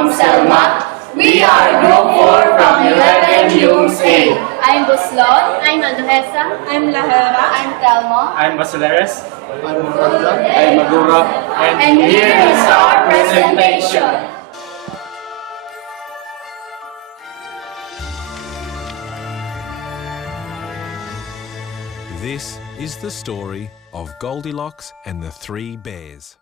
from Selma. We are Group 4 from 11 HUMSS. I'm Buslon. I'm Anduhesa. I'm Lahera. I'm Telmo. I'm Baseleres. I'm Magura. And here is our presentation. This is the story of Goldilocks and the Three Bears.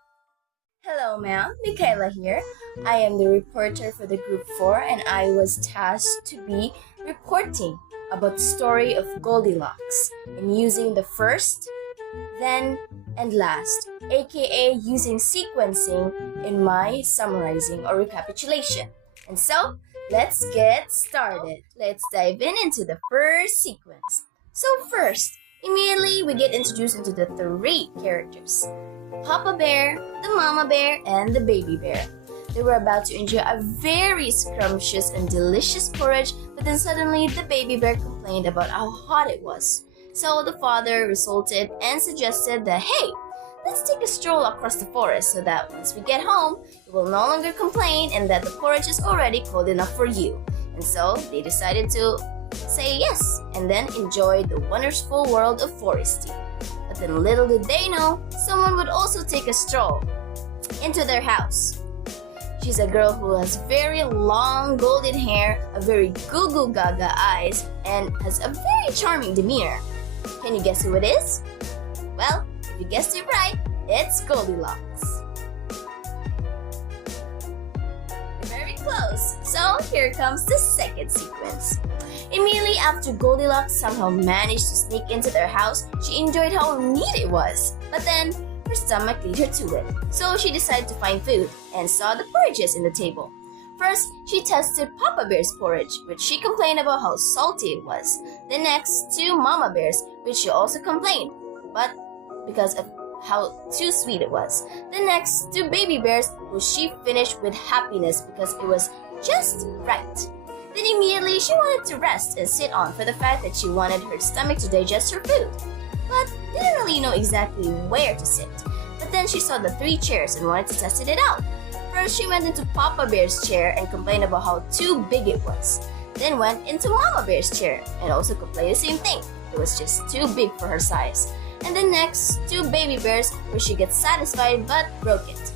Hello, ma'am. Michaela here. I am the reporter for the Group 4 and I was tasked to be reporting about the story of Goldilocks and using the first, then, and last, aka using sequencing in my summarizing or recapitulation. And so, let's get started. Let's dive into the first sequence. So first, immediately we get introduced into the three characters. Papa Bear, the Mama Bear, and the Baby Bear. They were about to enjoy a very scrumptious and delicious porridge, but then suddenly the Baby Bear complained about how hot it was. So the father resulted and suggested that, hey, let's take a stroll across the forest so that once we get home, you will no longer complain and that the porridge is already cold enough for you. And so they decided to say yes and then enjoy the wonderful world of foresty. But then little did they know, someone would also take a stroll into their house. She's a girl who has very long golden hair, a very goo-goo gaga eyes, and has a very charming demeanor. Can you guess who it is? Well, if you guessed it right, it's Goldilocks. You're very close. So here comes the second sequence. Immediately after Goldilocks somehow managed to sneak into their house, she enjoyed how neat it was. But then, her stomach led her to it. So she decided to find food and saw the porridges in the table. First, she tested Papa Bear's porridge, which she complained about how salty it was. The next, to Mama Bear's, which she also complained, but because of how too sweet it was. The next, to Baby Bear's, which she finished with happiness because it was just right. Then immediately she wanted to rest and sit on for the fact that she wanted her stomach to digest her food, but didn't really know exactly where to sit. But then she saw the three chairs and wanted to test it out. First, she went into Papa Bear's chair and complained about how too big it was. Then went into Mama Bear's chair and also complained the same thing. It was just too big for her size. And then next, to Baby Bear's, where she gets satisfied but broke it.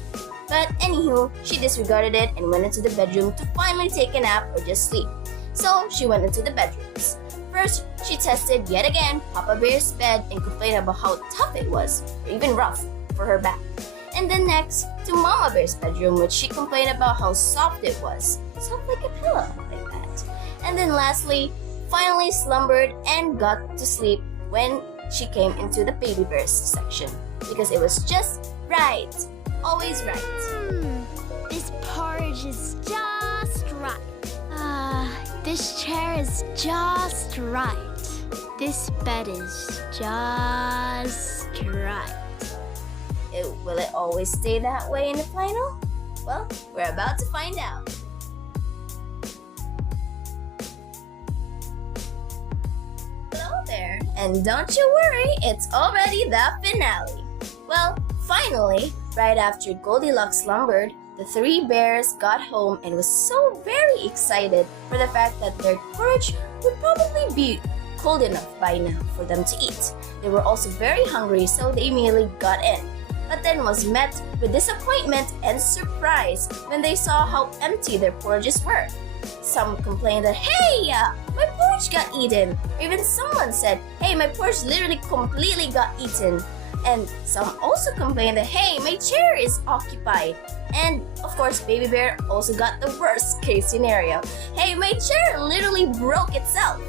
But anywho, she disregarded it and went into the bedroom to finally take a nap or just sleep. So she went into the bedrooms. First, she tested yet again Papa Bear's bed and complained about how tough it was, or even rough, for her back. And then next, to Mama Bear's bedroom, which she complained about how soft it was. Soft like a pillow, like that. And then lastly, finally slumbered and got to sleep when she came into the Baby Bear's section. Because it was just right. Always right. This porridge is just right. This chair is just right. This bed is just right. Will it always stay that way in the final? Well, we're about to find out. Hello there, and don't you worry, it's already the finale. Well, finally, right after Goldilocks slumbered, the three bears got home and was so very excited for the fact that their porridge would probably be cold enough by now for them to eat. They were also very hungry, so they immediately got in. But then was met with disappointment and surprise when they saw how empty their porridges were. Some complained that, hey, my porridge got eaten. Or even someone said, hey, my porridge literally completely got eaten. And some also complained that, hey, my chair is occupied. And of course, Baby Bear also got the worst case scenario. Hey, my chair literally broke itself.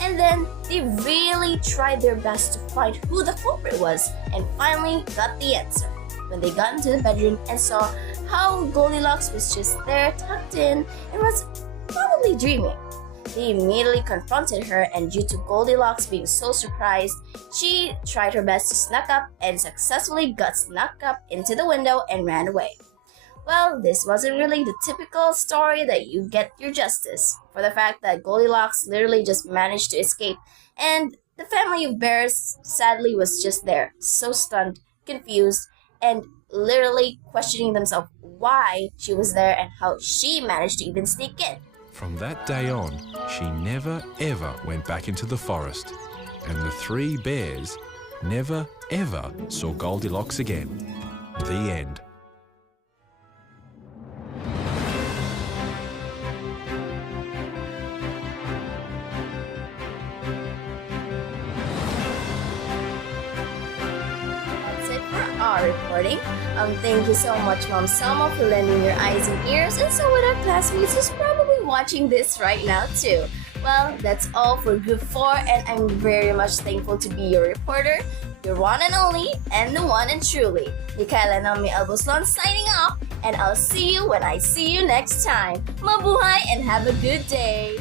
And then they really tried their best to find who the culprit was and finally got the answer when they got into the bedroom and saw how Goldilocks was just there tucked in and was probably dreaming. They immediately confronted her, and due to Goldilocks being so surprised, she tried her best to snuck up and successfully got snuck up into the window and ran away. Well, this wasn't really the typical story that you get your justice, for the fact that Goldilocks literally just managed to escape, and the family of bears sadly was just there, so stunned, confused, and literally questioning themselves why she was there and how she managed to even sneak in. From that day on, she never ever went back into the forest, and the 3 bears never ever saw Goldilocks again. The end. That's it for our reporting. Thank you so much, Mom Selma, for lending your eyes and ears, and so with our classmates who's probably watching this right now too. Well, that's all for Group 4, and I'm very much thankful to be your reporter, your one and only, and the one and truly, Michaela Naomi Alboslon signing off, and I'll see you when I see you next time. Mabuhay and have a good day!